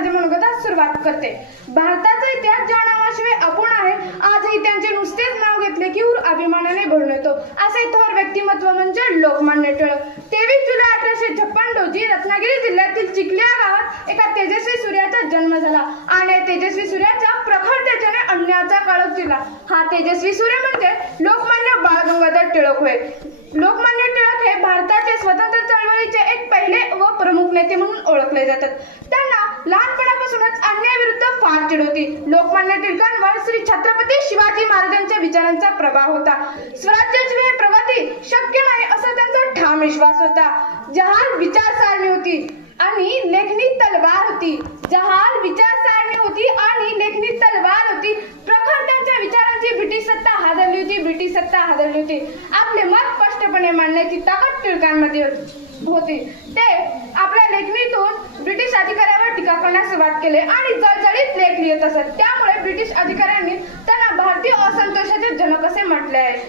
माझ्या मनोगतात सुरुवात करते। भारताचा इतिहास ज्या नावाशिवाय अपूर्ण आहे, आजही त्यांचे नुसतेच नाव घेतले की अभिमानाने भरून येतो। असे थोर व्यक्तिमत्व म्हणजे लोकमान्य टिळक। 23 जुलै 1856 रोजी रत्नागिरी जिल्ह्यातील चिखली या गावात एका तेजस्वी सूर्याचा जन्म झाला आणि तेजस्वी सूर्याच्या प्रखर तेजाने अन्याचा काळोख दिला। हा तेजस्वी सूर्य म्हणजे लोकमान्य बाळ गंगाधर टिळक होय। लोकमान्य टिळक हे भारताचे स्वातंत्र्य चळवळीचे एक पहिले व प्रमुख नेते म्हणून ओळखले जातात। त्यांना लहानपणापासूनच अन्यायाविरुद्ध फार चिड होती। लोकमान्य टिळकांवर श्री छत्रपती शिवाजी महाराजांच्या विचारांचा प्रभाव होता। स्वराज्याशिवाय प्रगती शक्य नाही असा त्यांचा ठाम विश्वास होता। जहाल विचारसरणी होती आणि लेखणी तलवार होती। जहाल विचारसरणी होती आणि लेखणी तलवार होती। प्रखर त्यांच्या विचारांची ब्रिटिश सत्ता हादरली होती। ब्रिटिश सत्ता हादरली होती। आपले मत स्पष्टपणे मांडण्याची ताकद टिळकांमध्ये होती। ते आपल्या लेखणीतून ब्रिटिश अधिकाऱ्यांवर टीका करण्यास सुरुवात केली आणि जळजळीत लेख लिहित असत। त्यामुळे ब्रिटिश अधिकाऱ्यांनी त्यांना भारतीय असंतोषाचे जनक असे म्हटले आहे।